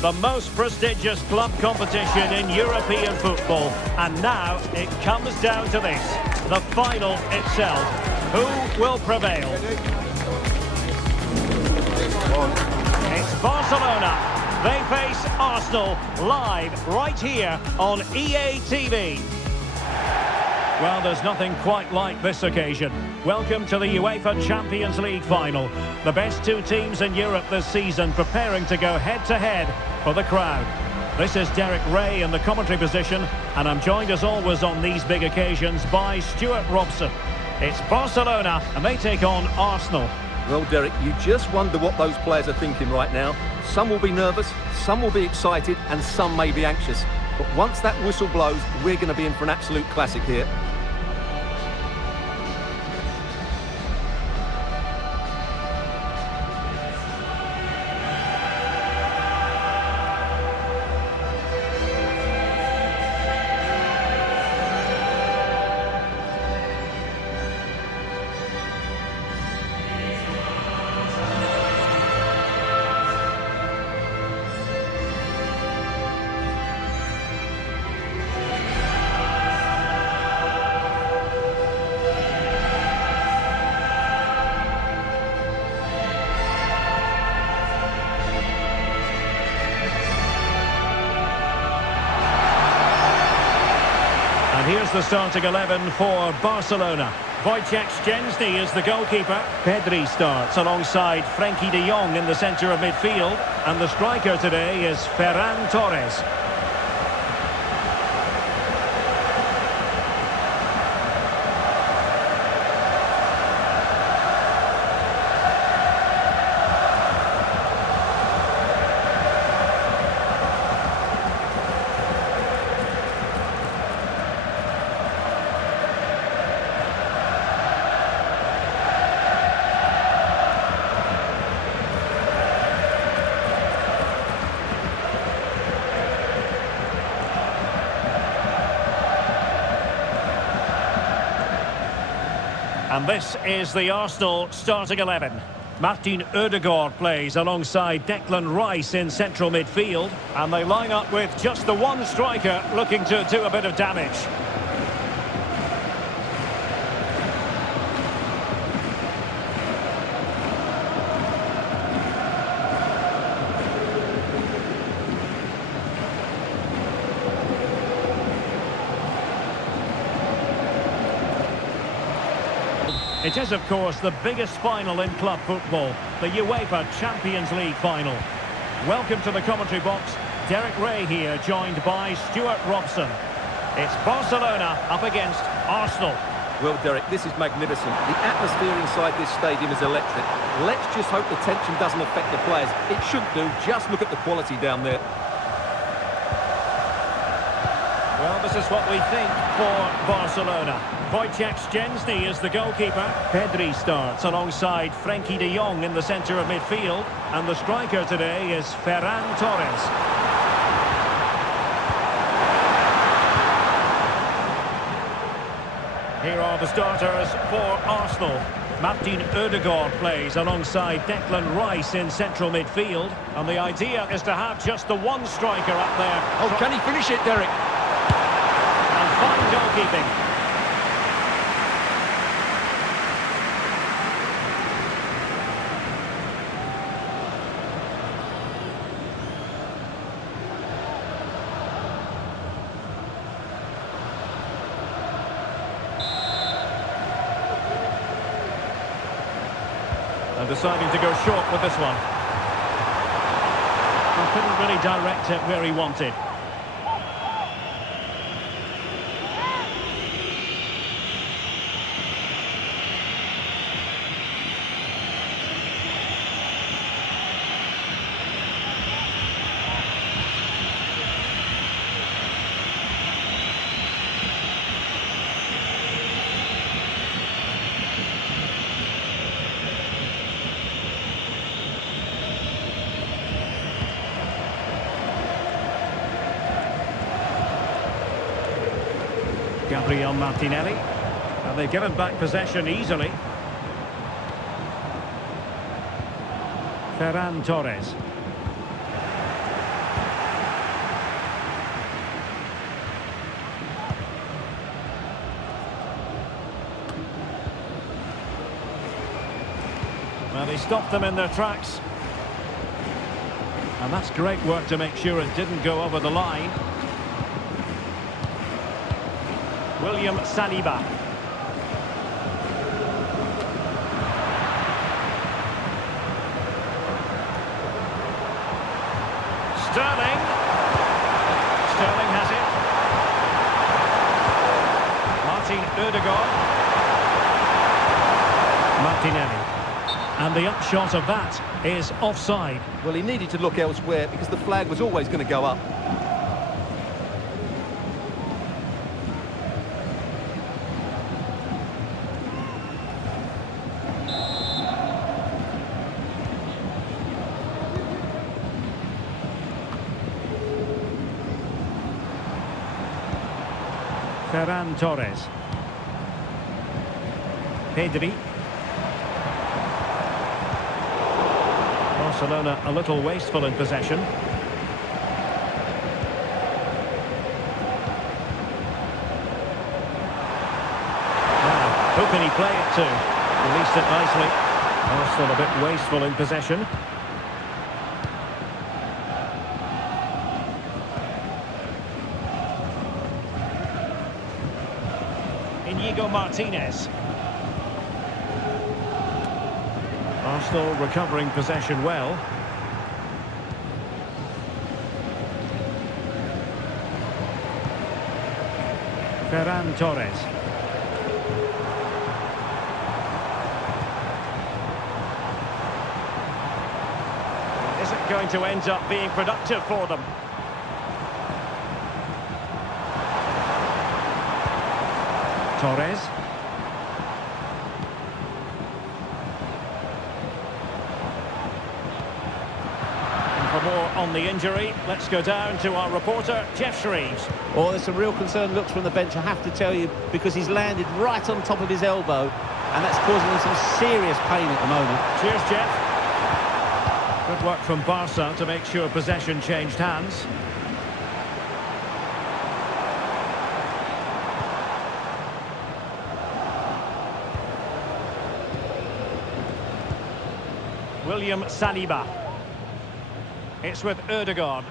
the most prestigious club competition in European football. And now it comes down to this, the final itself. Who will prevail? It's Barcelona. They face Arsenal live right here on EA TV. Well, there's nothing quite like this occasion. Welcome to the UEFA Champions League final. The best two teams in Europe this season preparing to go head-to-head for the crown. This is Derek Ray in the commentary position, and I'm joined as always on these big occasions by Stuart Robson. It's Barcelona, and they take on Arsenal. Well, Derek, you just wonder what those players are thinking right now. Some will be nervous, some will be excited, and some may be anxious. But once that whistle blows, we're going to be in for an absolute classic here. Here's the starting 11 for Barcelona. Wojciech Szczęsny is the goalkeeper. Pedri starts alongside Frenkie de Jong in the centre of midfield. And the striker today is Ferran Torres. And this is the Arsenal starting 11. Martin Ødegaard plays alongside Declan Rice in central midfield. And they line up with just the one striker looking to do a bit of damage. It is, of course, the biggest final in club football, the UEFA Champions League final. Welcome to the commentary box. Derek Ray here, joined by Stuart Robson. It's Barcelona up against Arsenal. Well, Derek, this is magnificent. The atmosphere inside this stadium is electric. Let's just hope the tension doesn't affect the players. It should do. Just look at the quality down there. Well, this is what we think for Barcelona. Wojciech Szczęsny is the goalkeeper. Pedri starts alongside Frenkie de Jong in the centre of midfield. And the striker today is Ferran Torres. Here are the starters for Arsenal. Martin Ødegaard plays alongside Declan Rice in central midfield. And the idea is to have just the one striker up there. Oh, can he finish it, Derek? And fine goalkeeping. And deciding to go short with this one. Well, couldn't really direct it where he wanted. Gabriel Martinelli. And they've given back possession easily. Ferran Torres. And he stopped them in their tracks. And that's great work to make sure it didn't go over the line. William Saliba. Sterling. Sterling has it. Martin Ødegaard. Martinelli. And the upshot of that is offside. Well, he needed to look elsewhere because the flag was always going to go up. Ferran Torres. Pedri. Barcelona a little wasteful in possession. Now, who can he play it to? Released it nicely. Arsenal a bit wasteful in possession. Inigo Martinez. Arsenal recovering possession well. Ferran Torres. Isn't going to end up being productive for them. Torres. And for more on the injury, let's go down to our reporter, Jeff Shreves. Oh, there's some real concerned looks from the bench, I have to tell you, because he's landed right on top of his elbow, and that's causing him some serious pain at the moment. Cheers, Jeff. Good work from Barca to make sure possession changed hands. William Saliba. It's with Ødegaard.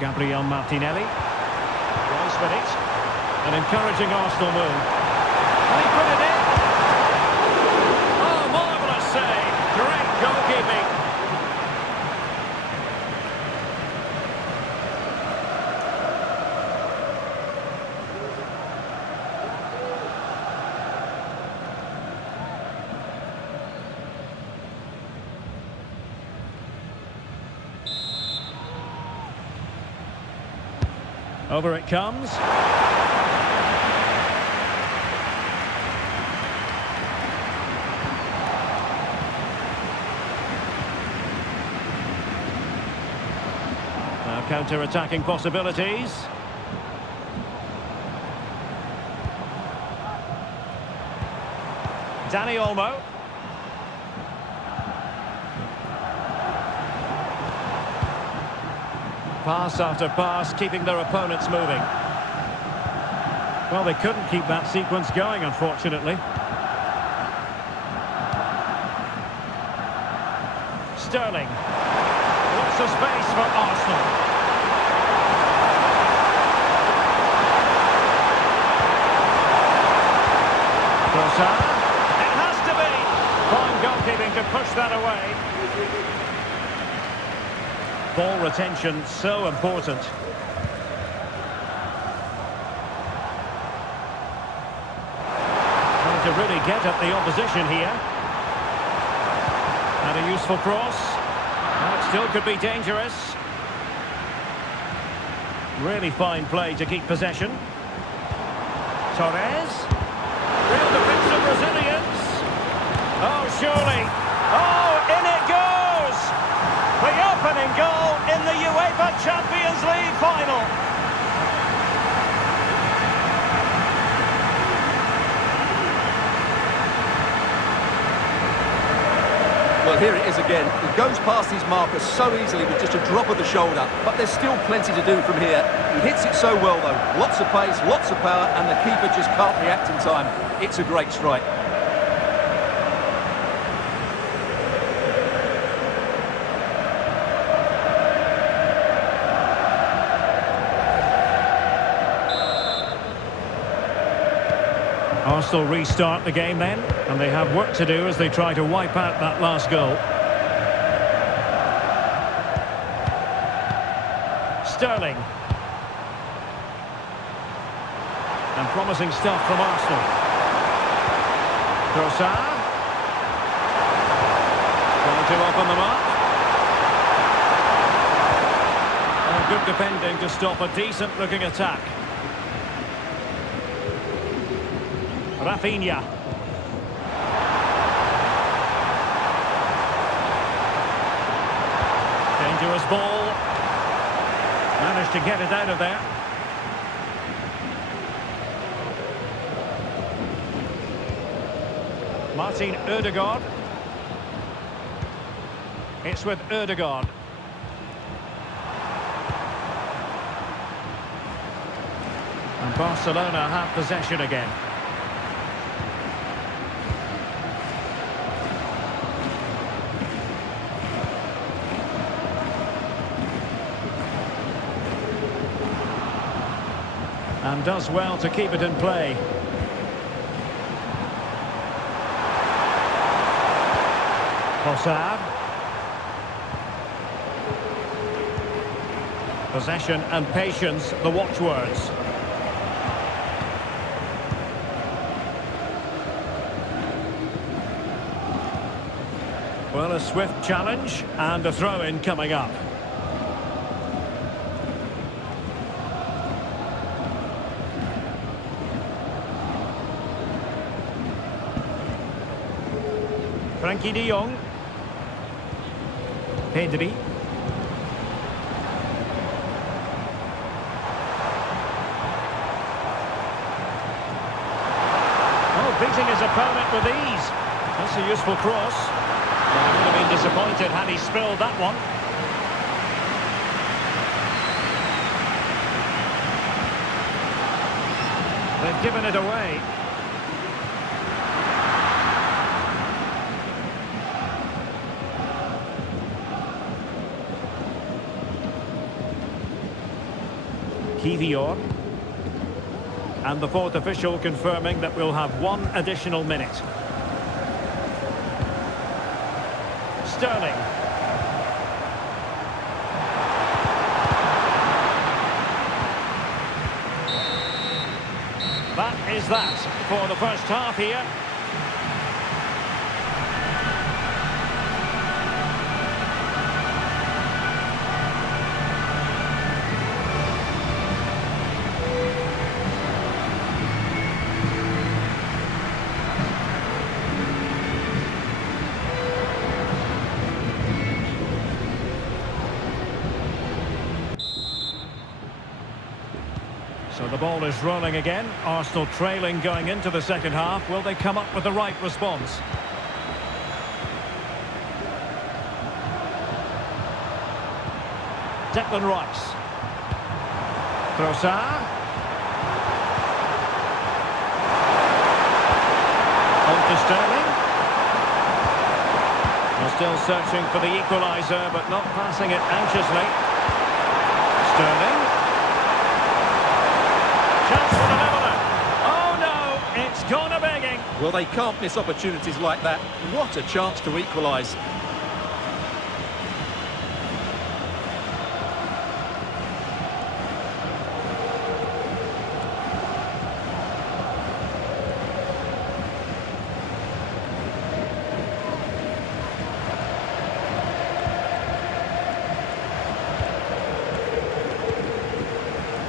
Gabriel Martinelli. Rice with it. An encouraging Arsenal move. And he put it in. Oh, marvellous save. Great goalkeeping. Over it comes. Now counter-attacking possibilities. Dani Olmo. Pass after pass, keeping their opponents moving. Well, they couldn't keep that sequence going, unfortunately. Sterling. Lots of space for Arsenal. Trossard. It has to be. Fine goalkeeping to push that away. Ball retention so important. Trying to really get at the opposition here. And a useful cross. That still could be dangerous. Really fine play to keep possession. Torres. Real defensive Brazilians. Oh, surely. Oh, in it goes! The opening goal in the UEFA Champions League final. Well, here it is again. He goes past his marker so easily with just a drop of the shoulder, but there's still plenty to do from here. He hits it so well, though. Lots of pace, lots of power, and the keeper just can't react in time. It's a great strike. Arsenal restart the game then, and they have work to do as they try to wipe out that last goal. Sterling. And promising stuff from Arsenal. Trossard. Trying to open them up. And good defending to stop a decent-looking attack. Rafinha. Dangerous ball. Managed to get it out of there. Martin Ødegaard. It's with Ødegaard. And Barcelona have possession again. And does well to keep it in play. Trossard. Possession and patience, the watchwords. Well, a swift challenge and a throw-in coming up. Frankie de Jong. Pedri. Oh, beating his opponent with ease. That's a useful cross. Well, he would have been disappointed had he spilled that one. They've given it away. Kivior. And the fourth official confirming that we'll have one additional minute. Sterling. That is that for the first half here. So the ball is rolling again. Arsenal trailing going into the second half. Will they come up with the right response? Declan Rice. Trossard. On to Sterling. They're still searching for the equalizer, but not passing it anxiously. Sterling. Chance for the leveller. Oh no, it's gone a begging. Well, they can't miss opportunities like that. What a chance to equalise.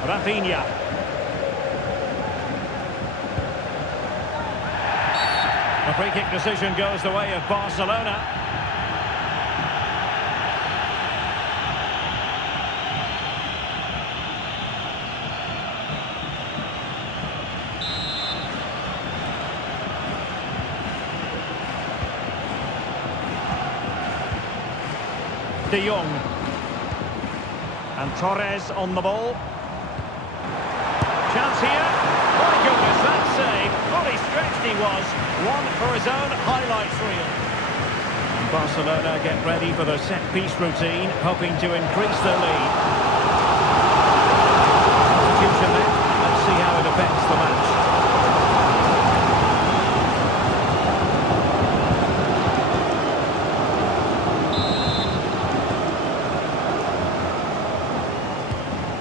Rafinha. The free kick decision goes the way of Barcelona. De Jong. And Torres on the ball. Chance here. My goodness, that save. Fully stretched he was. One for his own highlights reel. And Barcelona get ready for the set-piece routine, hoping to increase their lead. Substitution then. Let's see how it affects the match.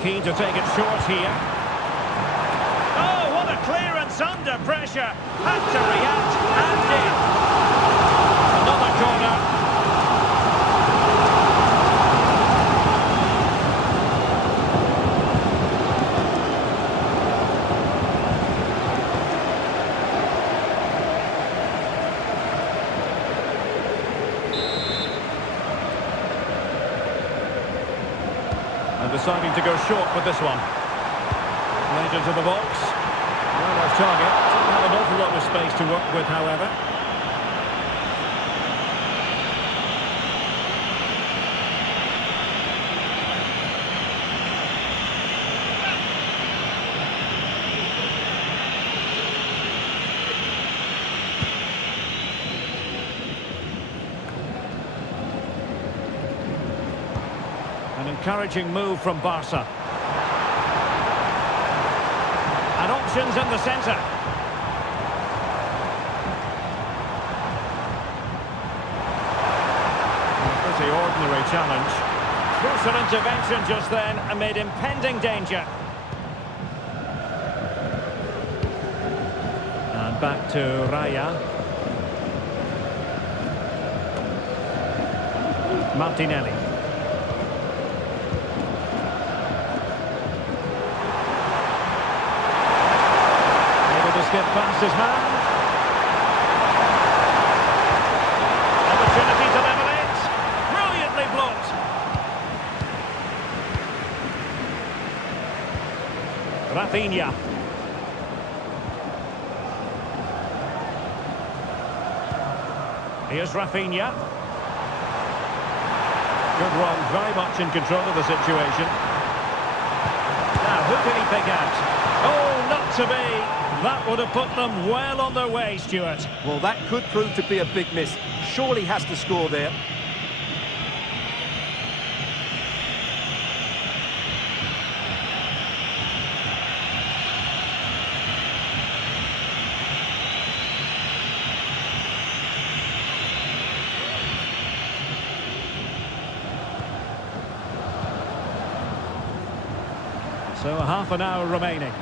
keen to take it short here. Oh, what a clearance under pressure. Had to react and did. Another corner. And deciding to go short with this one. Late into the box. Well off target. Didn't have an awful lot of space to work with, however. An encouraging move from Barca. And options in the centre. A pretty ordinary challenge. Crucial intervention just then amid impending danger. And back to Raya. Martinelli. Get past his man. Opportunity to level it. Brilliantly blocked. Rafinha. Here's Rafinha. Good one, very much in control of the situation. Now, who can he pick out? Oh, not to be. That would have put them well on their way, Stuart. Well, that could prove to be a big miss. Surely has to score there. So a half an hour remaining.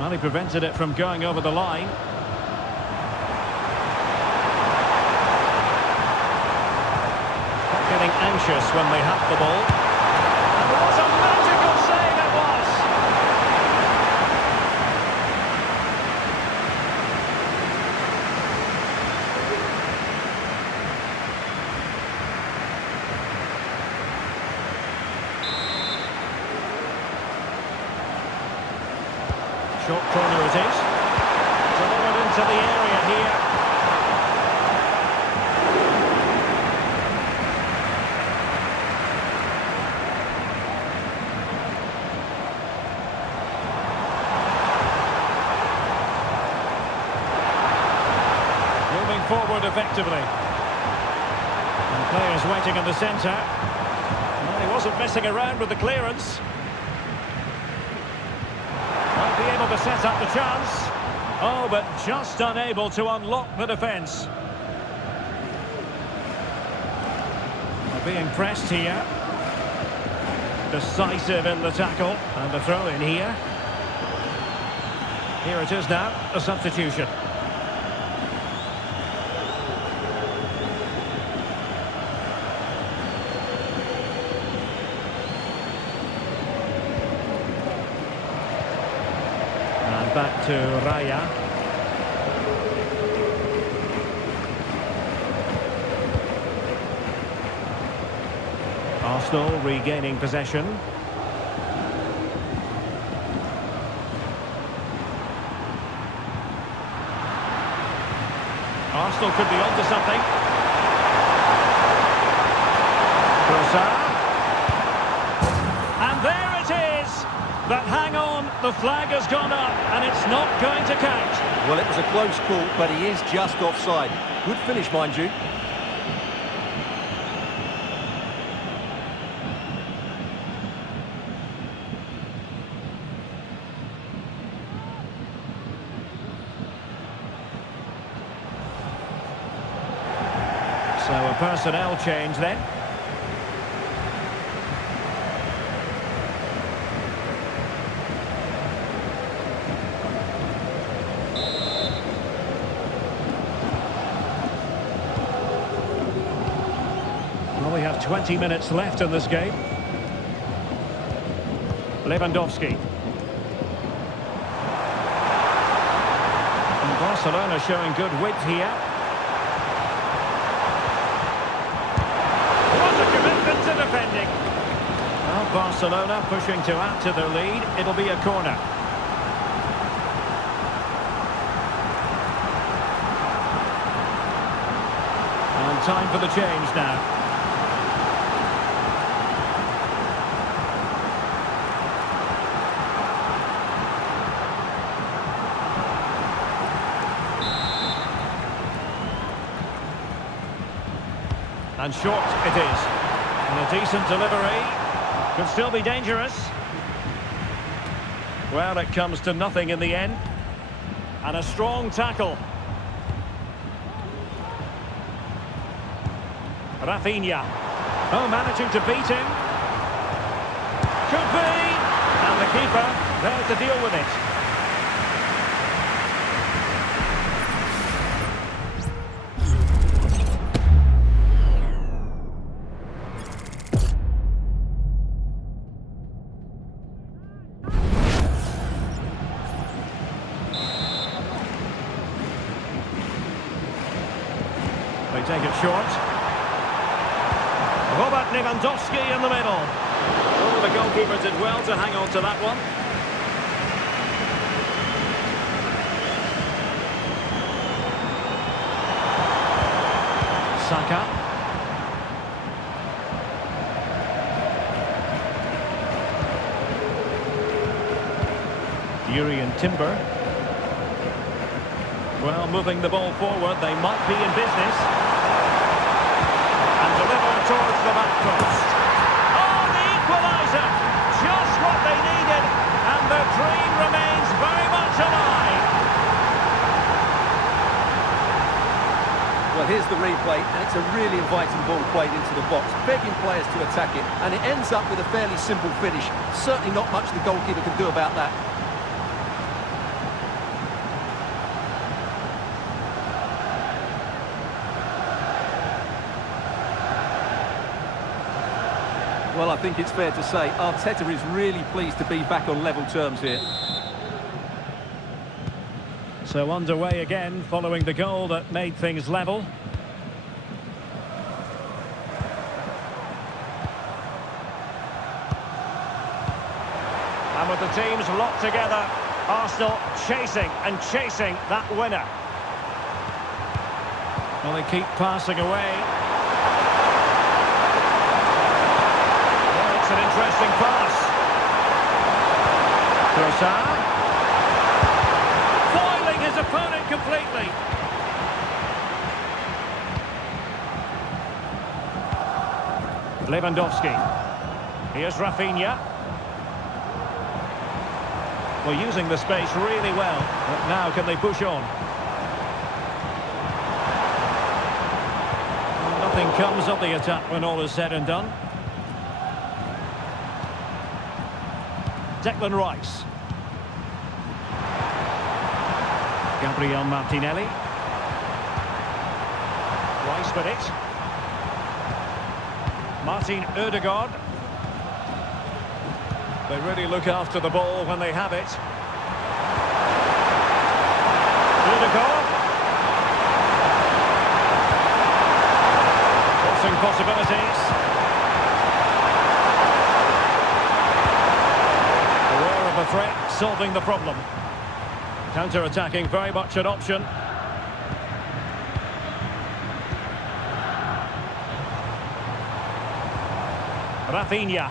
Well, he prevented it from going over the line. Getting anxious when they had the ball. And what a magical save it was! Short corner it is. Delivered into the area here. Moving forward effectively. And players waiting in the centre. Well, he wasn't messing around with the clearance. Might be able to set up the chance. Oh, but just unable to unlock the defence. They're being pressed here. Decisive in the tackle. And the throw in here. Here it is now, a substitution. Back to Raya. Arsenal regaining possession. Arsenal could be onto something. Trossard. And there it is! But hang on, the flag has gone up and it's not going to count. Well, it was a close call, but he is just offside. Good finish, mind you. So a personnel change then. 20 minutes left in this game. Lewandowski. And Barcelona showing good width here. What a commitment to defending. Well, Barcelona pushing to add to their lead. It'll be a corner. And time for the change now. And short it is. And a decent delivery. Could still be dangerous. Well, it comes to nothing in the end. And a strong tackle. Rafinha. Oh, managing to beat him. Could be. And the keeper there to deal with it. They take it short. Robert Lewandowski in the middle. Oh, the goalkeeper did well to hang on to that one. Saka. Urian Timber. Well, moving the ball forward, they might be in business. And delivered towards the back post. Oh, the equalizer! Just what they needed, and their dream remains very much alive. Well, here's the replay, and it's a really inviting ball played into the box, begging players to attack it, and it ends up with a fairly simple finish. Certainly not much the goalkeeper can do about that. Well, I think it's fair to say Arteta is really pleased to be back on level terms here. So underway again, following the goal that made things level. And with the teams locked together, Arsenal chasing and chasing that winner. Well, they keep passing away. An interesting pass. Trossard. Foiling his opponent completely. Lewandowski. Here's Rafinha. Well, using the space really well. But now can they push on? Nothing comes of the attack when all is said and done. Declan Rice. Gabriel Martinelli. Rice with it. Martin Ødegaard. They really look after the ball when they have it. Ødegaard. Crossing possibilities. A threat, solving the problem. Counter-attacking, very much an option. Rafinha.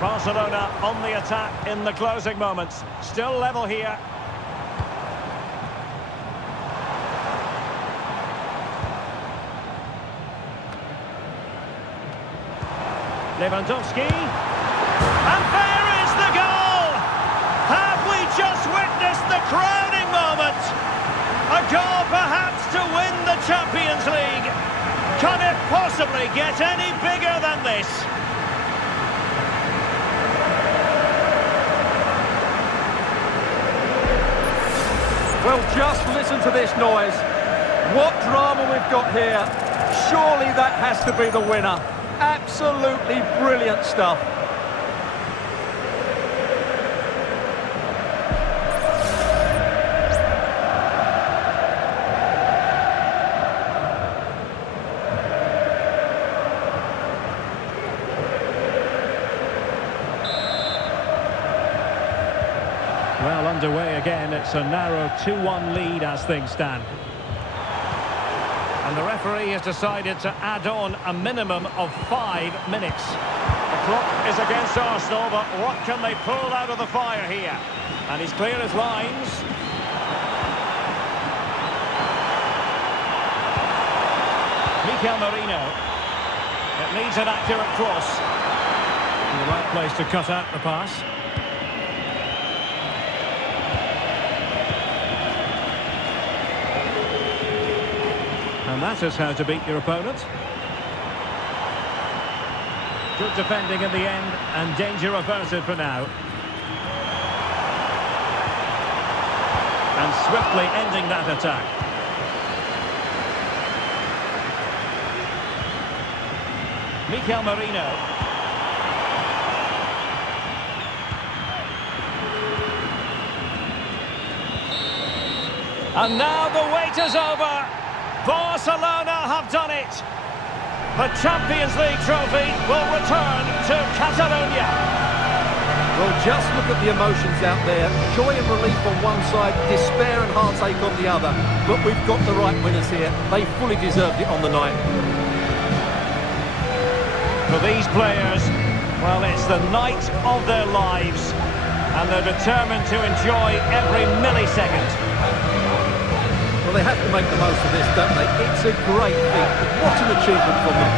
Barcelona on the attack in the closing moments. Still level here. Lewandowski. And there is the goal! Have we just witnessed the crowning moment? A goal perhaps to win the Champions League. Can it possibly get any bigger than this? Well, just listen to this noise. What drama we've got here. surely that has to be the winner. Absolutely brilliant stuff. Well, underway again. It's a narrow 2-1 lead as things stand. And the referee has decided to add on a minimum of 5 minutes. The clock is against Arsenal, but what can they pull out of the fire here? And he's clear as lines. Mikel Merino. It needs an accurate cross. In the right place to cut out the pass. And that is how to beat your opponent. Good defending in the end, and danger averted for now. And swiftly ending that attack. Mikel Merino. And now the wait is over. Barcelona have done it. The Champions League trophy will return to Catalonia. Well, just look at the emotions out there. Joy and relief on one side, despair and heartache on the other. But we've got the right winners here. They fully deserved it on the night. For these players, well, it's the night of their lives. And they're determined to enjoy every millisecond. Well, they have to make the most of this, don't they? It's a great feat. What an achievement from them.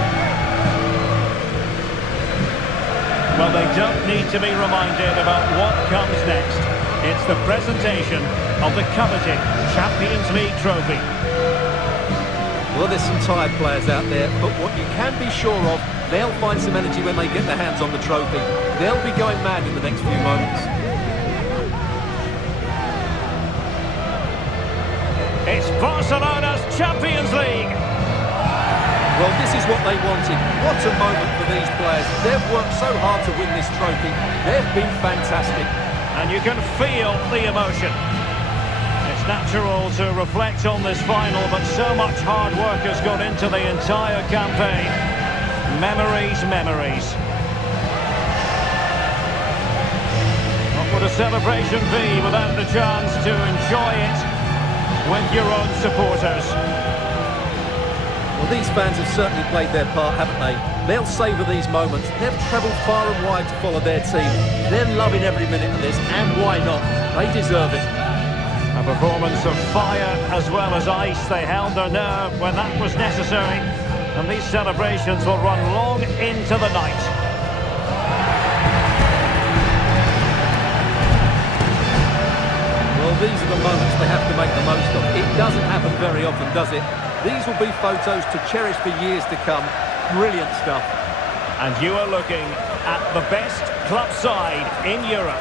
Well, they don't need to be reminded about what comes next. It's the presentation of the coveted Champions League trophy. Well, there's some tired players out there, but what you can be sure of, they'll find some energy when they get their hands on the trophy. They'll be going mad in the next few moments. It's Barcelona's Champions League. Well, this is what they wanted. What a moment for these players. They've worked so hard to win this trophy. They've been fantastic. And you can feel the emotion. It's natural to reflect on this final, but so much hard work has gone into the entire campaign. Memories, memories. What would a celebration be without the chance to enjoy it with your own supporters? Well, these fans have certainly played their part, haven't they? They'll savour these moments. They've travelled far and wide to follow their team. They're loving every minute of this, and why not? They deserve it. A performance of fire as well as ice. They held their nerve when that was necessary, and these celebrations will run long into the night. Well, these are the moments they have to make the most of. It doesn't happen very often, does it? These will be photos to cherish for years to come. Brilliant stuff. And you are looking at the best club side in Europe.